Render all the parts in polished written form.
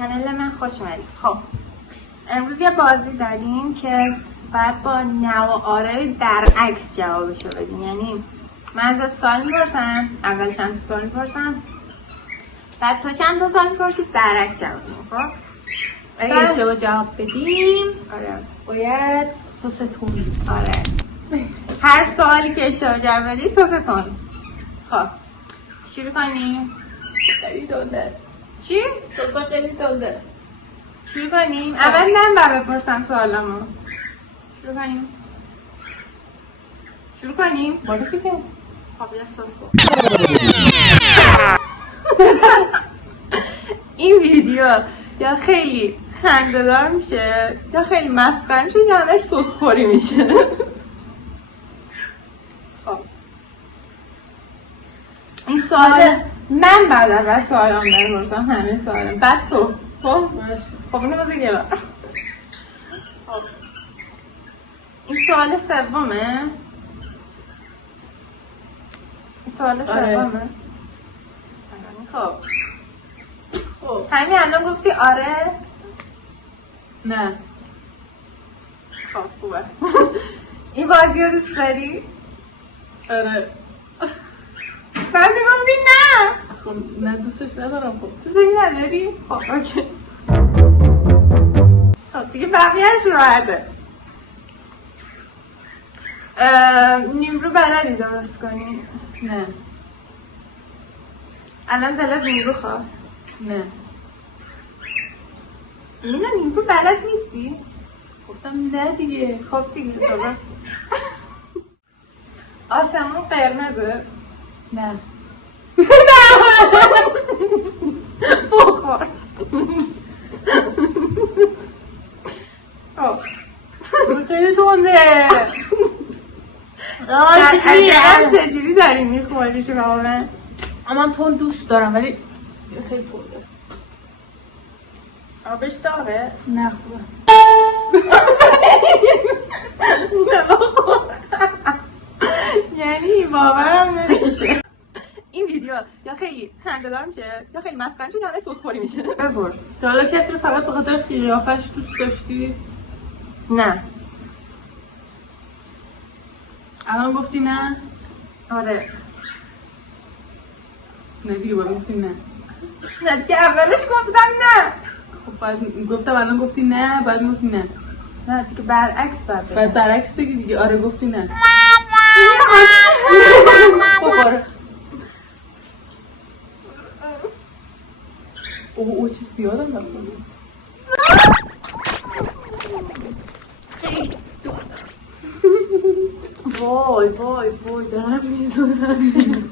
کانال من خوش اومدید. خب امروز یه بازی داریم که باید با نه و آره در عکس جوابشو بدیم. یعنی من ازت سوال میپرسم، اول چند تا سوال میپرسم، بعد تو چند تا سوال میپرسی برعکس جواب میدیم. خب اگه اشتباه جواب بدیم آره باید سس تون. آره هر سوالی که اشتباه جواب بدی سس تون. خب شروع کنیم. خیلی دنده. چی؟ سس خیلی دنده. شروع کنیم. اول من باید بپرسم سوالامو. شروع کنیم. بارو که خب یه سس بود. این ویدیو یا خیلی خنده‌دار میشه یا خیلی مسخره میشه یا همش سسخوری میشه. خب این سوال من بعد اول سوالام بپرسم، همه سوالم بعد تو. خب اینو بذار گلا. خب این سوال سومه. خب همین الان گفتی آره؟ نه. خب خوبه. این بازی رو دوست داری؟ آره. بعد گفتی نه. خب نه دوستش ندارم. خب دوستش نداری؟ خب اوکی. خب دیگه بقیهش راحته. نیمرو بلدی درست کنی؟ نه. الان دلت نیمرو خواست؟ نه. مینا نیمرو بلد نیستی؟ گفتم نه دیگه. خب دیگه درست. آسمون قرمزه؟ نه. بخور. خیلی تونده. چجوری داری میخوریش واقعا؟ اما تون دوست دارم ولی خیلی تونده. آبش داغه؟ نه خوبه. نه بخور. یعنی باورم نمیشه. این ویدیو یا خیلی خنده‌دار میشه یا خیلی مسخره میشه یا همش سسخوری میشه. ببر. تا حالا کسی رو فقط به خاطر قیافش دوست داشتی؟ نه. الان گفتی نه؟ آره. نه دیگه باید گفتی نه. نه دیگه اولش گفتم نه. خب باید گفتم الان گفتی نه بعد گفتی نه. نه دیگه برعکس بعد برعکس بگی دیگه. آره گفتی نه. بخور. او چیز بیادم نکنم. وای دارم میزونم.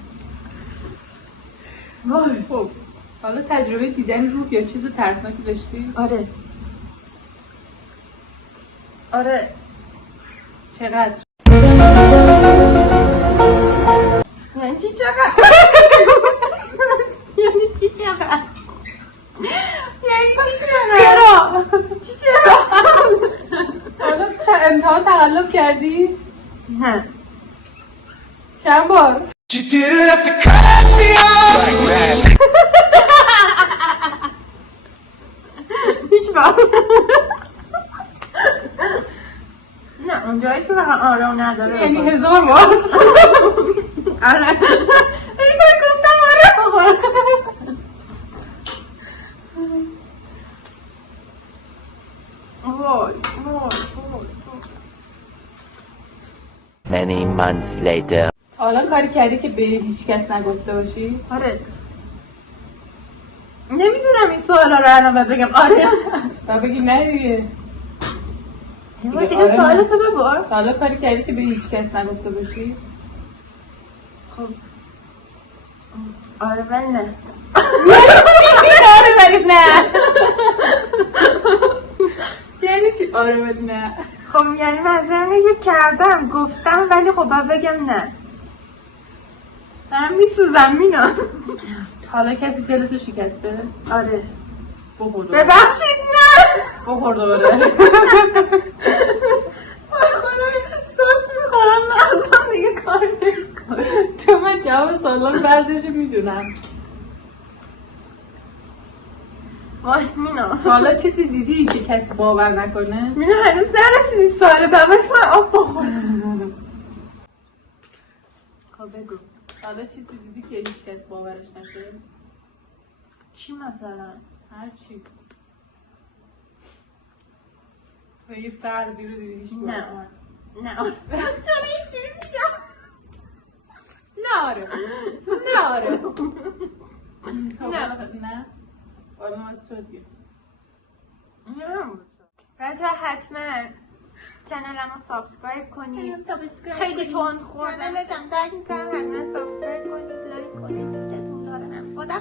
وای. خب حالا تجربه دیدن روح یا چیز ترسناکی داشتی؟ آره. چقدر؟ یعنی چی چقدر؟ چرا؟ چرا؟ حالا امتحان تقلب کردی؟ نه. چند بار؟ هیچ بار. نه اونجایش که فقط آرام نداره. یعنی 1000 بار؟ آره. این باید گفتم آره. وای. Many months later. حالا کاری کردی که به هیچ کس نگفته باشی؟ آره. نمیدونم این سوالا رو الان باید بگم آره. و بگی نه دیگه. دیگه سوالتو ببر. حالا کاری کردی که به هیچ کس نگفته باشی؟ خب آره من نه. آره ولی نه. یعنی چی آره ولی نه؟ خب یعنی منظورم اینه که کردم گفتم ولی خب باید بگم نه. دارم میسوزم مینا. حالا کسی دلتو شکسته؟ آره. بخور دوباره. ببخشید نه. بخور دوباره. خدا سس میخورم مغزم دیگه کار نمیکنه. تو من جواب سالان ورزش میدونم. وای مینا حالا چیزی دیدی که کسی باور نکنه؟ مینا هنوز نرسیدیم سوال بعد مثلا آب بخورم. خب بگو حالا چیزی دیدی که هیچ کس باورش نشه؟ چی مثلا؟ هر چی. یه فردی رو دیدی هیچ نه باور نه چرا اینجوری میگم؟ نه آره نه آره نه. نه حالا ما تو دیگه نه بچه حتما چنلمو سابسکرایب کنید خیلی تند خوردم چنلشم درک میکنم حتما سابسکرایب کنید لایک کنید دوستتون دارم خدا